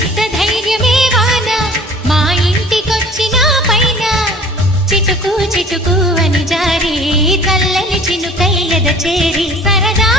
ఎంత ధైర్యమే వాన మా ఇంటికొచ్చిన పైన చిటుకు చిటుకు అని జారి చల్లని చినుకై ఎద చేరి సరదా